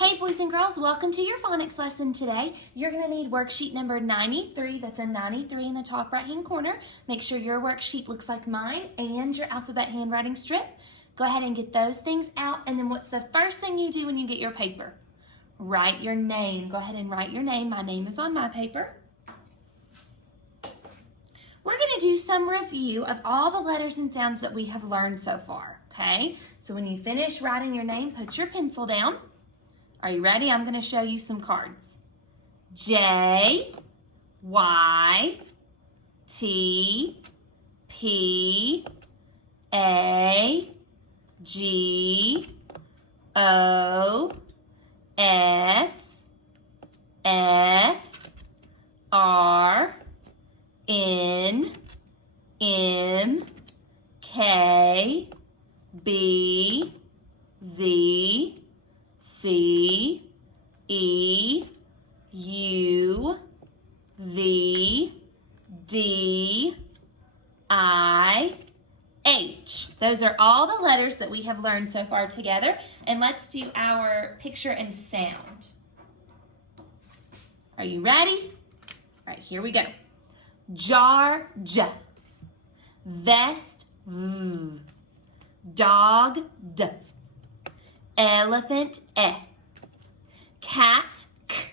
Hey boys and girls, welcome to your phonics lesson today. You're going to need worksheet number 93. That's a 93 in the top right hand corner. Make sure your worksheet looks like mine and your alphabet handwriting strip. Go ahead and get those things out, and then what's the first thing you do when you get your paper? Write your name. Go ahead and write your name. My name is on my paper. We're going to do some review of all the letters and sounds that we have learned so far, okay? So when you finish writing your name, put your pencil down. Are you ready? I'm going to show you some cards. J, Y, T, P, A, G, O, S, F, R, N, M, K, B, Z, C, E, U, V, D, I, H. Those are all the letters that we have learned so far together. And let's do our picture and sound. Are you ready? All right, here we go. Jar, J. Vest, V. Dog, D. Elephant, E. Cat, K.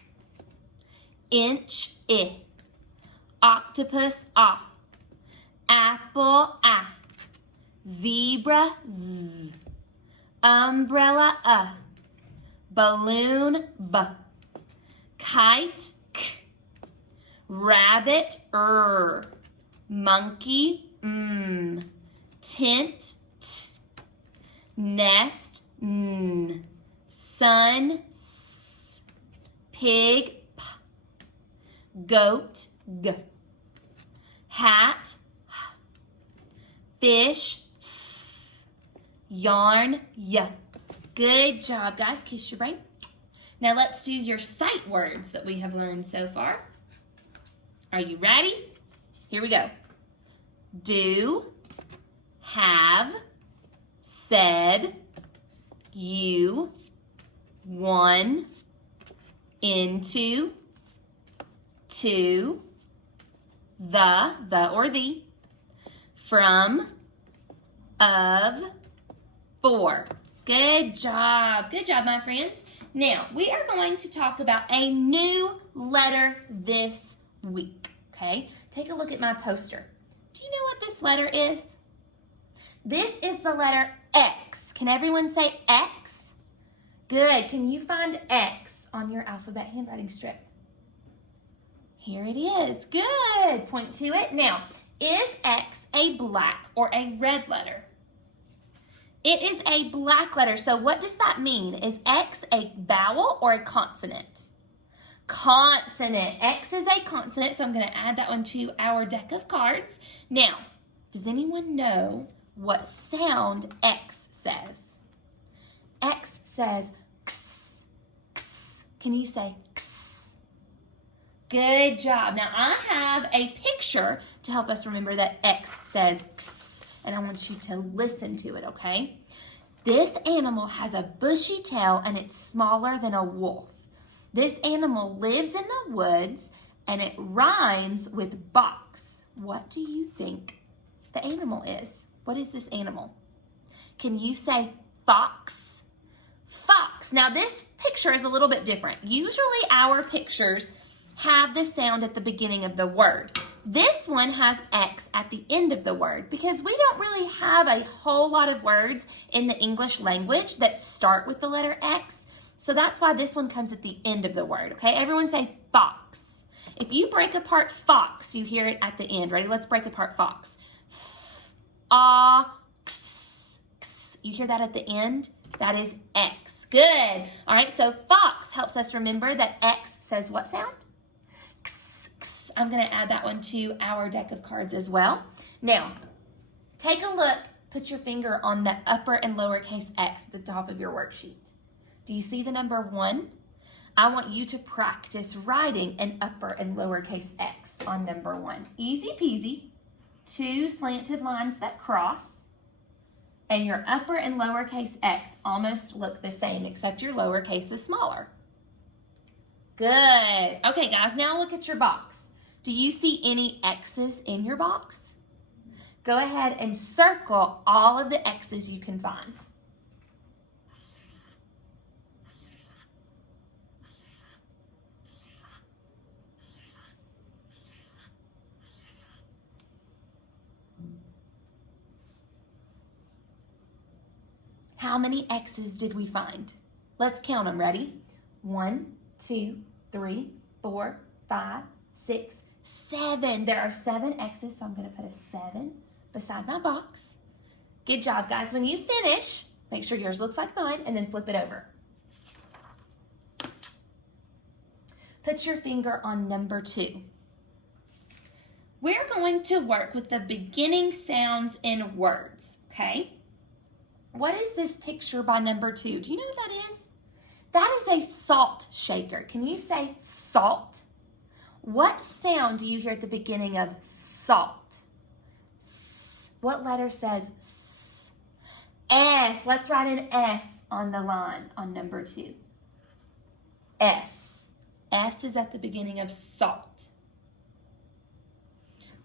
Inch, I. Octopus, A. Apple, A. Zebra, Z. Umbrella, A. Balloon, B. Kite, K. Rabbit, R. Monkey, M. Tent, T. Nest, N. Sun, S. Pig, P. Goat, G. Hat, H. Fish, F. Yarn, Y. Good job, guys. Kiss your brain. Now let's do your sight words that we have learned so far. Are you ready? Here we go. Do, have, said, you, one, into, to, the or the, from, of, for. Good job. Good job, my friends. Now, we are going to talk about a new letter this week, okay? Take a look at my poster. Do you know what this letter is? This is the letter X. Can everyone say X? Good. Can you find X on your alphabet handwriting strip? Here it is. Good. Point to it. Now, is X a black or a red letter? It is a black letter. So what does that mean? Is X a vowel or a consonant? Consonant. X is a consonant, so I'm going to add that one to our deck of cards. Now, does anyone know what sound X says? X says X, X. Can you say X? Good job. Now, I have a picture to help us remember that X says X, and I want you to listen to it, okay? This animal has a bushy tail, and it's smaller than a wolf. This animal lives in the woods, and it rhymes with box. What do you think the animal is? What is this animal? Can you say fox? Fox. Now this picture is a little bit different. Usually our pictures have the sound at the beginning of the word. This one has X at the end of the word because we don't really have a whole lot of words in the English language that start with the letter X. So that's why this one comes at the end of the word, okay? Everyone say fox. If you break apart fox, you hear it at the end. Ready? Let's break apart fox. X, X. You hear that at the end? That is X. Good. All right, so fox helps us remember that X says what sound? X, X. I'm going to add that one to our deck of cards as well. Now, take a look. Put your finger on the upper and lowercase x at the top of your worksheet. Do you see the number 1? I want you to practice writing an upper and lowercase x on number 1. Easy peasy. 2 slanted lines that cross. and your upper and lowercase x almost look the same, except your lowercase is smaller. Good. Okay, guys, now look at your box. Do you see any X's in your box? Go ahead and circle all of the X's you can find. How many X's did we find? Let's count them. Ready? 1, 2, 3, 4, 5, 6, 7. There are 7 X's, so I'm going to put a 7 beside my box. Good job, guys. When you finish, make sure yours looks like mine, and then flip it over. Put your finger on number 2. We're going to work with the beginning sounds in words, okay? What is this picture by number 2? Do you know what that is? That is a salt shaker. Can you say salt? What sound do you hear at the beginning of salt? S. What letter says S? S. Let's write an S on the line on number 2. S. S is at the beginning of salt.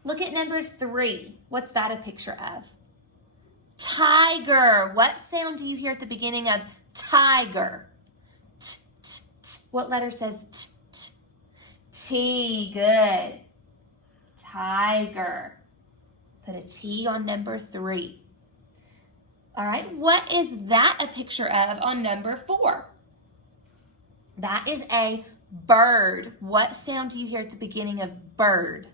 Look at number 3. What's that a picture of? Tiger. What sound do you hear at the beginning of tiger? T, t, t. What letter says t, t? T. Good. Tiger. Put a T on number 3. All right. What is that a picture of on number 4? That is a bird. What sound do you hear at the beginning of bird?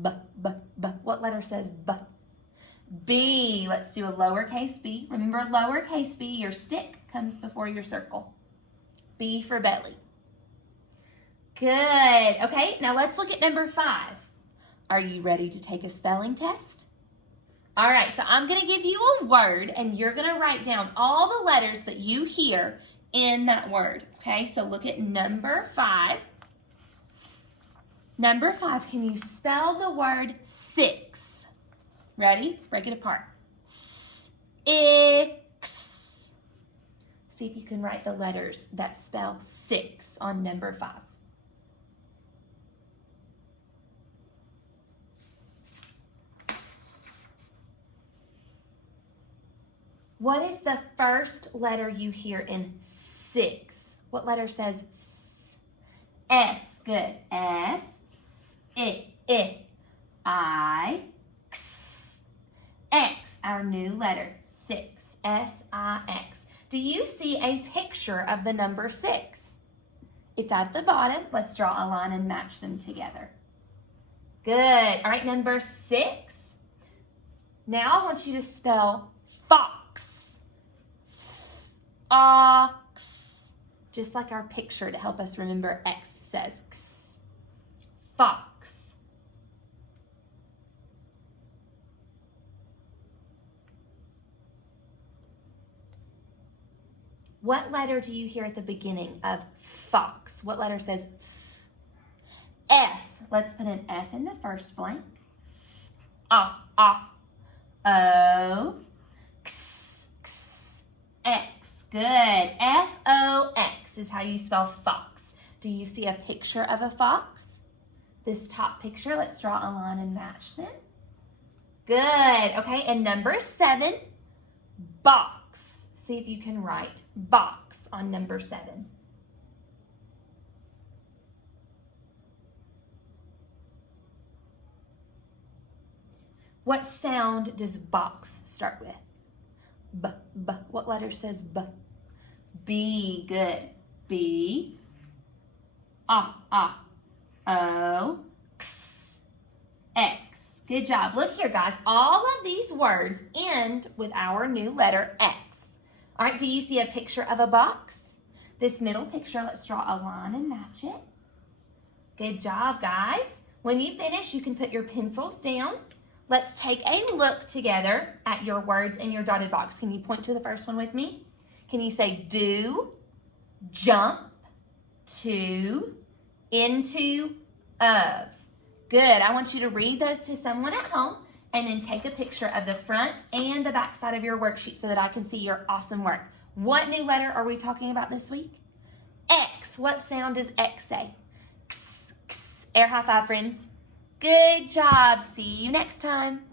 B, b, b. What letter says b? B. Let's do a lowercase b. Remember, lowercase b, your stick comes before your circle. B for belly. Good. Okay, now let's look at number 5. Are you ready to take a spelling test? All right, so I'm going to give you a word, and you're going to write down all the letters that you hear in that word. Okay, so look at number 5. Number 5, can you spell the word 6? Ready? Break it apart. S-I-X. See if you can write the letters that spell 6 on number 5. What is the first letter you hear in 6? What letter says S? S. Good. S. I. X. X. Our new letter. 6. S-I-X. Do you see a picture of the number 6? It's at the bottom. Let's draw a line and match them together. Good. All right, number 6. Now I want you to spell fox. Ox. Just like our picture to help us remember X says X. Fox. What letter do you hear at the beginning of fox? What letter says F? Let's put an F in the first blank. O. X. X. Good. F-O-X is how you spell fox. Do you see a picture of a fox? This top picture, let's draw a line and match them. Good. Okay, and number 7, box. See if you can write box on number 7. What sound does box start with? B, b. What letter says b? B. Good. B. O. X. X. Good job. Look here, guys. All of these words end with our new letter X. All right, do you see a picture of a box? This middle picture, let's draw a line and match it. Good job, guys. When you finish, you can put your pencils down. Let's take a look together at your words in your dotted box. Can you point to the first one with me? Can you say do, jump, to, into, of? Good. I want you to read those to someone at home and then take a picture of the front and the back side of your worksheet so that I can see your awesome work. What new letter are we talking about this week? X. What sound does X say? X, x. Air high five, friends. Good job. See you next time.